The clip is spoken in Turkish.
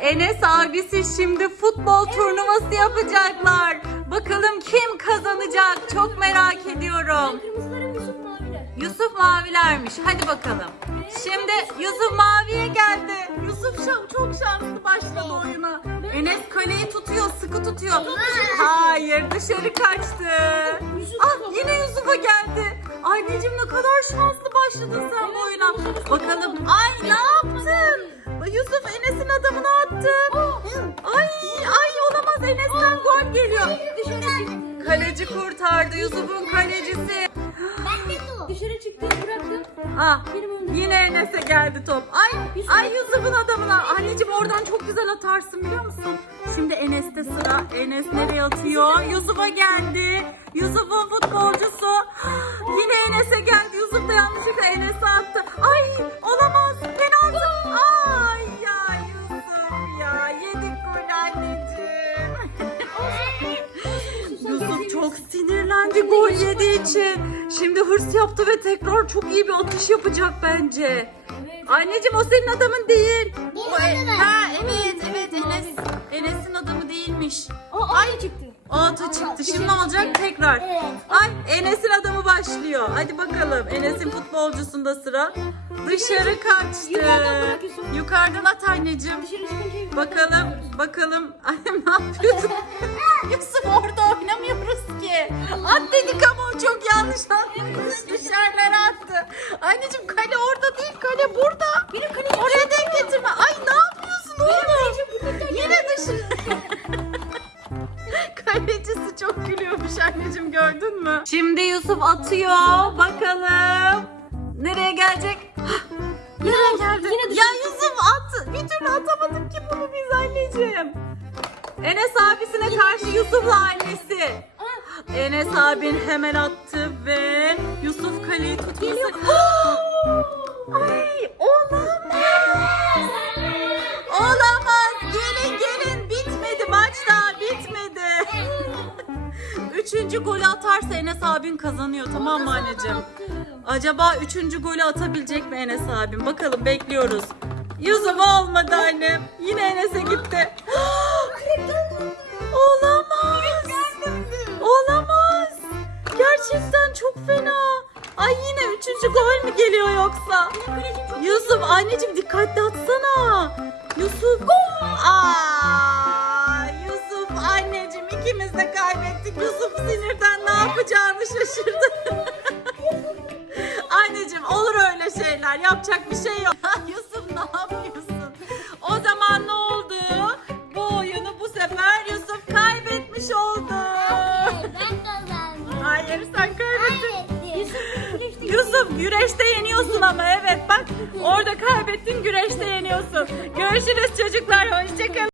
Enes abisi şimdi futbol turnuvası yapacaklar. Bakalım kim kazanacak? Çok merak ediyorum. Kırmızıların Yusuf maviler. Yusuf mavilermiş. Hadi bakalım. Şimdi Yusuf maviye geldi. Yusuf şa- çok şanslı başladı oyuna. Enes kaleyi tutuyor, sıkı tutuyor. Hayır, dışarı kaçtı. Ah, yine Yusuf'a geldi. Anneciğim ne kadar şanslı başladın sen bu oyuna. Bakalım. Ay ne yaptın? Yusuf Enes'in adamını Kaleci kurtardı. Yusuf'un kalecisi. Dışarı çıktı bıraktı. Ah, yine Enes'e geldi top. Ay, ay Yusuf'un adamına. Anneciğim oradan çok güzel atarsın biliyor musun? Şimdi Enes'te sıra. Enes nereye atıyor? Yusuf'a geldi. Yusuf'un futbolcusu. Yine Enes'e geldi. Yusuf da yanlışlıkla Enes'e attı. Ay, sinirlendi gol yediği için. Şimdi hırs yaptı ve tekrar çok iyi bir atış yapacak bence. Anneciğim o senin adamın değil. Benim O- e- adamım. Ha adamı değilmiş. Aa, ay çıktı. Altı çıktı. Şimdi ne olacak tekrar? Evet. Ay Enes'in adamı başlıyor. Hadi bakalım. Enes'in futbolcusunda sıra. Dışarı kaçtı. Yukarıdan bırak Yusuf. Yukarıdan at anneciğim. Dışarı çıkınca Bakalım, bakalım. Annem ne yapıyorsun? Yusuf orada oynamıyoruz ki. At dedik ama o çok yanlış anlamış. Dışarılara attı. Anneciğim kale orada değil, kale burada. Benim Oraya anneciğim gördün mü? Şimdi Yusuf atıyor. Bakalım. Nereye gelecek? Hah, Nereye geldi? yine ya Yusuf at. Bir türlü atamadık ki bunu biz anneciğim. Enes abisine karşı Yusuf'la annesi. Aa, Enes abin hemen attı ve Yusuf kaleyi tutması. Ay Üçüncü golü atarsa Enes abin kazanıyor tamam mı anneciğim? Acaba üçüncü golü atabilecek mi Enes abim? Bakalım bekliyoruz. Yusuf olmadı annem. Yine Enes'e gitti. Olamaz. Olamaz. Gerçekten çok fena. Ay yine üçüncü gol mü geliyor yoksa? Yusuf anneciğim dikkatli atsana. Yusuf. Aa, Yusuf sinirden ne yapacağını şaşırdı. anneciğim olur öyle şeyler. Yapacak bir şey yok. Yusuf ne yapıyorsun? O zaman ne oldu? Bu oyunu bu sefer Yusuf kaybetmiş oldu. ben kazandım. Hayır sen kaybettin. Yusuf güreşte yeniyorsun ama evet bak orada kaybettin güreşte yeniyorsun. Görüşürüz çocuklar hoşçakalın.